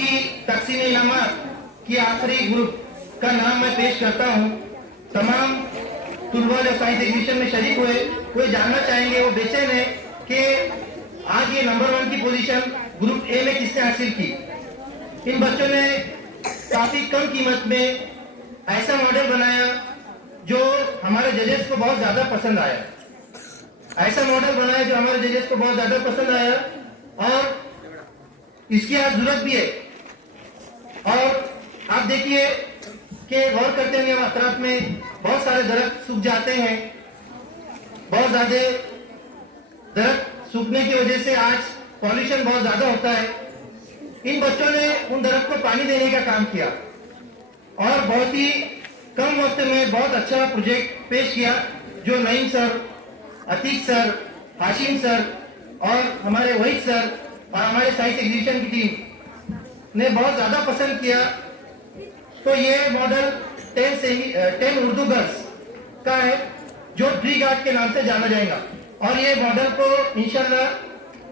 की तकसीम इनामात की आखिरी ग्रुप का नाम मैं पेश करता हूँ। तमाम तुलबा जो साइंस एग्जीबिशन में शरीक हुए वो जानना चाहेंगे, वो बेचैन है कि आज ये नंबर 1 की पोजीशन ग्रुप ए में किसने हासिल की। इन बच्चों ने काफी कम कीमत में ऐसा मॉडल बनाया जो हमारे जजेस को बहुत ज्यादा पसंद आया, ऐसा मॉडल बनाया जो हमारे जजेस को बहुत ज्यादा पसंद आया और इसकी आज जरूरत भी है। और आप देखिए कि गौर करते हुए अतराफ में बहुत सारे दरख्त सूख जाते हैं, बहुत ज्यादा दरख्त सूखने की वजह से आज पॉल्यूशन बहुत ज्यादा होता है। इन बच्चों ने उन दरख्त को पानी देने का काम किया और बहुत ही कम वक्त में बहुत अच्छा प्रोजेक्ट पेश किया जो Naeem sir, Atiq sir, Hashim sir और हमारे वहीद सर और हमारे साइंस एग्जीबिशन की टीम ने बहुत ज्यादा पसंद किया। तो ये मॉडल 10 उर्दू गर्ल्स का है जो ट्री गार्ड के नाम से जाना जाएगा और ये मॉडल को इंशाल्लाह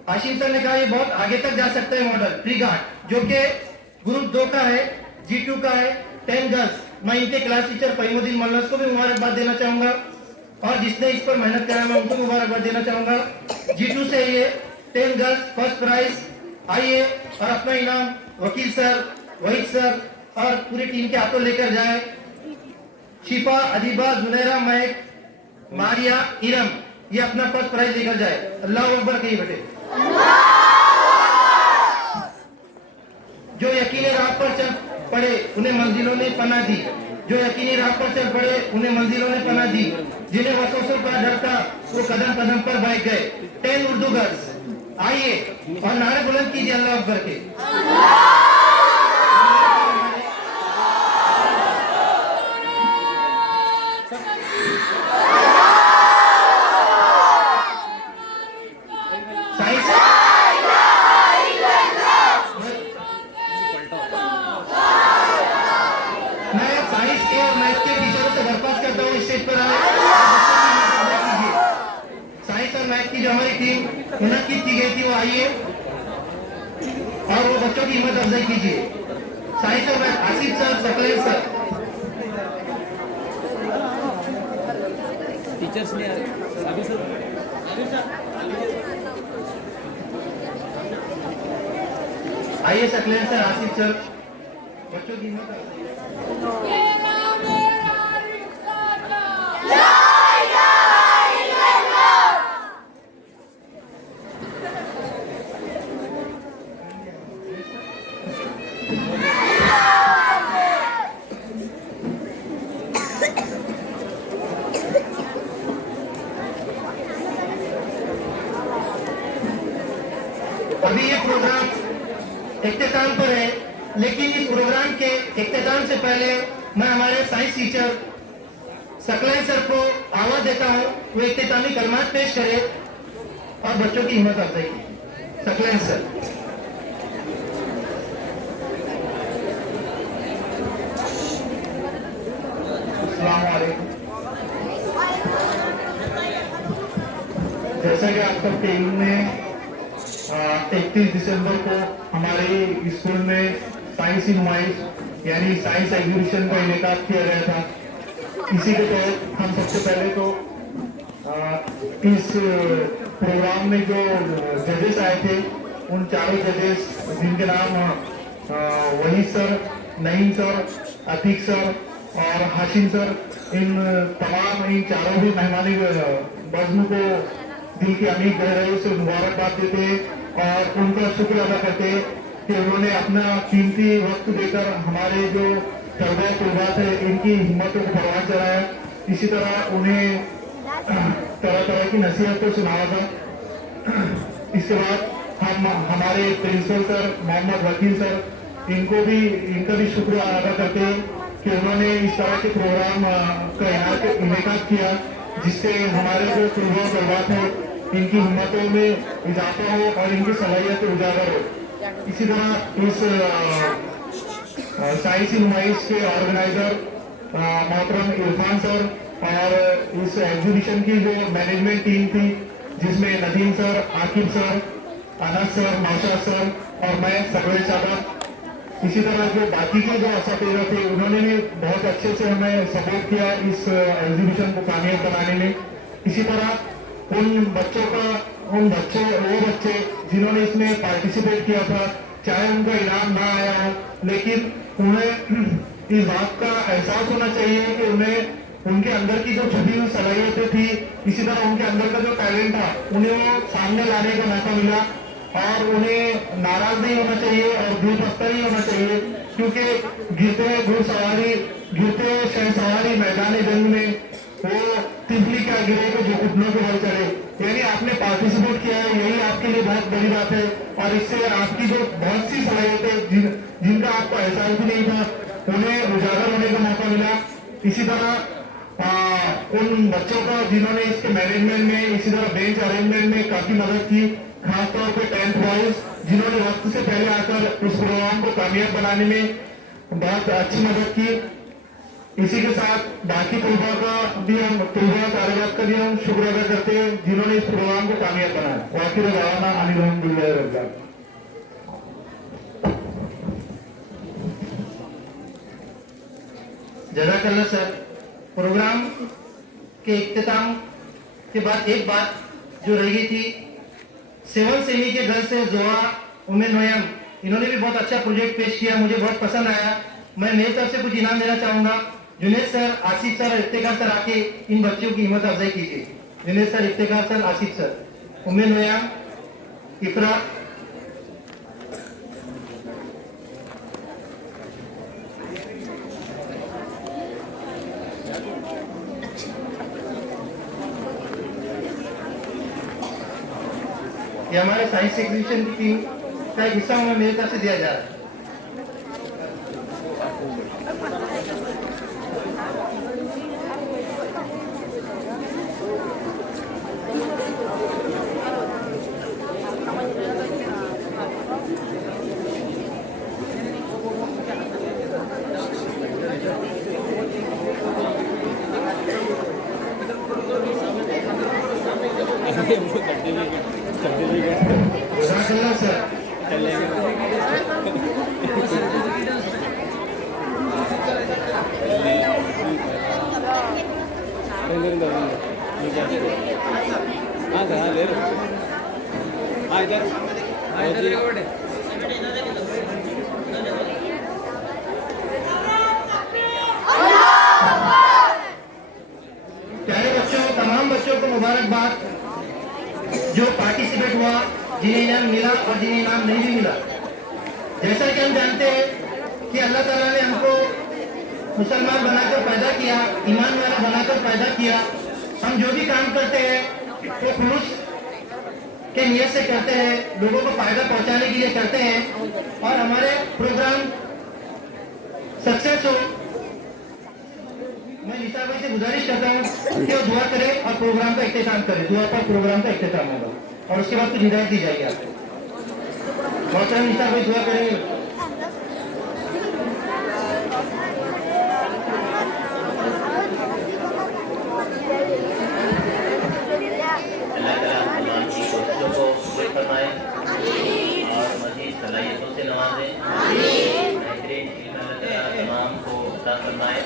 हाशिम सर ने कहा ये बहुत आगे तक जा सकता है मॉडल ट्री गार्ड, जो कि ग्रुप 2 का है, G2 का है, 10 गर्ल्स। मैं इनके क्लास टीचर फहीमुद्दीन मल्लस को भी मुबारकबाद देना चाहूंगा और जिसने इस पर मेहनत करा मैं उनको मुबारकबाद देना चाहूंगा। G2 से ये 10 गर्ल्स फर्स्ट प्राइज। आइए और अपना इनाम वकील सर, वहीद सर और पूरी टीम के हाथों लेकर जाए। शिफा, अदीबा, जुनैरा, महक, मारिया, इरम ये अपना फर्स्ट प्राइज लेकर जाए। अल्लाह अकबर कहिए बेटे। जो यकीनी राह पर चल पड़े उन्हें मंजिलों ने पनाह दी, जो यकीनी राह पर चल पड़े उन्हें मंजिलों ने पनाह दी, जिन्हें वसवसों का डर था वो कदम कदम पर बैठ गए। 10 उर्दू गर्ल्स आइए और नारे बुलंद कीजिए अल्लाह अकबर के। जो हमारी टीम मुनक्किद की गई थी वो आइए और वो बच्चों की हिम्मत अफजाई कीजिए। साइंस और math Asif sir, Saqlain sir. Teachers ने अभी सर आइए सकलेन सर, आसिफ सर, बच्चों की हिम्मत अफजाई। अभी ये प्रोग्राम इख्तिताम पर है, लेकिन इस प्रोग्राम के इख्तिताम से पहले मैं हमारे साइंस टीचर सकलेन सर को आवाज देता हूँ, वो इख्तितामी कलमात पेश करे और बच्चों की हिम्मत अफजाई की। सकलेन सर। अस्सलाम वालेकुम। जैसा कि आप सबके इल्म में 31 दिसंबर को हमारे स्कूल में साइंसी नुमाइश यानी साइंस एग्जीबिशन का इनेकाद किया गया था। इसी के तहत हम सबसे पहले तो इस प्रोग्राम में जो जजेस आए थे उन चारों जजेस जिनके नाम Waheed sir, Naeem sir, Atiq sir और हाशिम सर, इन चारों भी मेहमानी बज़्म को दिल की अमीर गहराइयों से मुबारकबाद देते और उनका शुक्र अदा करते कि उन्होंने अपना कीमती वक्त देकर हमारे जो तलबा-ए-तुलबात है इनकी हिम्मतों को परवान चढ़ाया। इसी तरह उन्हें तरह तरह की नसीहतें सुनाया। इसके बाद हम हमारे प्रिंसिपल सर मोहम्मद वकील सर इनका भी शुक्र अदा करते हैं कि उन्होंने इस तरह के प्रोग्राम का इनेकाद किया जिससे हमारे जो तलबा-ए-तुलबात है इनकी हिम्मतों में इजाफा हो और इनकी सलाहियत उजागर हो। इसी तरह इस साइंसी नुमाइश के ऑर्गेनाइजर मोहतरम इरफान सर और इस एग्जीबिशन की जो मैनेजमेंट टीम थी जिसमें Nadeem sir, Aqib sir, Anas sir, Naushad sir और मैं सकलेन साहब, इसी तरह जो बाकी के जो असातिज़ा थे उन्होंने भी बहुत अच्छे से हमें सपोर्ट किया इस एग्जीबिशन को कामयाब बनाने में। इसी तरह उन बच्चों का वो बच्चे जिन्होंने इसमें पार्टिसिपेट किया था, चाहे उनका इनाम ना आया हो, लेकिन उन्हें इस बात का एहसास होना चाहिए कि उन्हें उनके अंदर की जो छुपी हुई सलाहियतें थी, इसी तरह उनके अंदर का जो टैलेंट था, उन्हें वो सामने लाने का मौका मिला और उन्हें नाराज नहीं होना चाहिए और दिलपस्ता नहीं होना चाहिए, क्योंकि गिरते शहसवारी मैदान जंग में वो तितली क्या गिरे को जो घुटनों के बल चढ़े। यानी आपने पार्टिसिपेट किया है, यही आपके लिए बहुत बड़ी बात है और इससे आपकी जो बहुत सी सलाहियतें जिनका आपको एहसास भी नहीं था, उन्हें उजागर होने का मौका मिला। इसी तरह उन बच्चों का जिन्होंने इसके मैनेजमेंट में, इसी तरह बेंच अरेंजमेंट में काफी मदद की, खासतौर पे 10th बॉयज जिन्होंने वक्त से पहले आकर इस प्रोग्राम को कामयाब बनाने में बहुत अच्छी मदद की। इसी के साथ बाकी तलबा कार्यरत का भी हम शुक्र अदा करते हैं जिन्होंने इस प्रोग्राम को कामयाब बनाया। वाकिर रवाना अनिलहमदुलिल्लाह रब्बिल आलमीन। जज़ाकल्लाह सर। प्रोग्राम के इख्तिताम के बाद एक बात जो रह गई थी, 7 सेमी के घर से जोआ उमेर नोयम, इन्होंने भी बहुत अच्छा प्रोजेक्ट पेश किया, मुझे बहुत पसंद आया। मैं मेरी तरफ से कुछ इनाम देना चाहूंगा। जुनेद सर, आसिफ सर और इफ्तिकार सर आके इन बच्चों की हिम्मत अफजाई कीजिए। Juned sir, Iftikhar sir, Asif sir, Umer Noyam, Iqra. ये हमारे साइंस एग्जीबिशन की टीम का एक हिस्सा हमें मेरी तरफ से दिया जा रहा है। जज़ाकल्लाह सर। प्यारे बच्चों, तमाम बच्चों को मुबारकबाद जो पार्टिसिपेट हुआ, जिन्हें इनाम मिला और जिन्हें इनाम नहीं भी मिला। जैसा कि हम जानते हैं कि अल्लाह ताला ने हमको मुसलमान बनाकर पैदा किया, ईमान वाला बनाकर पैदा किया। हम जो भी काम करते हैं वो खुलूस के नियत से करते हैं, लोगों को फायदा पहुंचाने के लिए करते हैं और हमारे प्रोग्राम सक्सेस हो। मैं निशा भाई से गुजारिश करता हूँ कि वो दुआ करें और प्रोग्राम का इख्तिताम करें। दुआ पर प्रोग्राम का इख्तिताम होगा और उसके बाद कुछ हिदायत दी जाएगी आपको। मोहतरम निशा भाई दुआ करेंगे। और मज़ीद सलाहियतों से नवाजें, बेहतरीन तमाम को अता फरमाए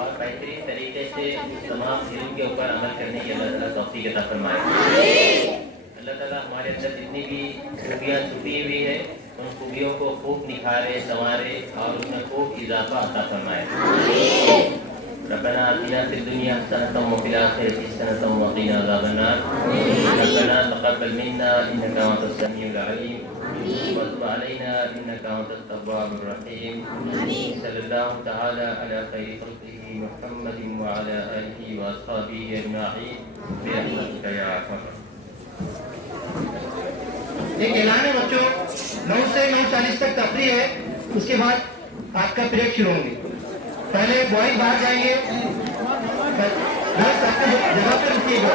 और बेहतरीन तरीके से तमाम इल्म के ऊपर अमल करने की अल्लाह ताला तौफीक अता फरमाए। अल्लाह ताला हमारे अंदर जितनी भी खूबियाँ छुपी हुई है, उन खूबियों को खूब निखारे, संवारे और उसमें खूब इजाफा अता फरमाए। रब्बना आतिना फिद दुनिया हसनतम व फिल आखिरति हसनतम व क़िना अज़ाबन्नार। रब्बना तक़ब्बल मिन्ना इन्नका अंतस समीउल अलीम व तुब अलैना इन्नका अंतत तव्वाबुर रहीम। सल्लल्लाहु तआला अला खैरि ख़ल्क़िही मुहम्मदिन व अला आलिहि व अस्हाबिही अजमईन बिरहमतिका या अरहम। एक ऐलान है बच्चों, 9 से 9:40 तक तफरीह है, उसके बाद आपका पीरियड शुरू होंगे। पहले बॉयज बाहर जाएंगे, जगह पर रुकिएगा।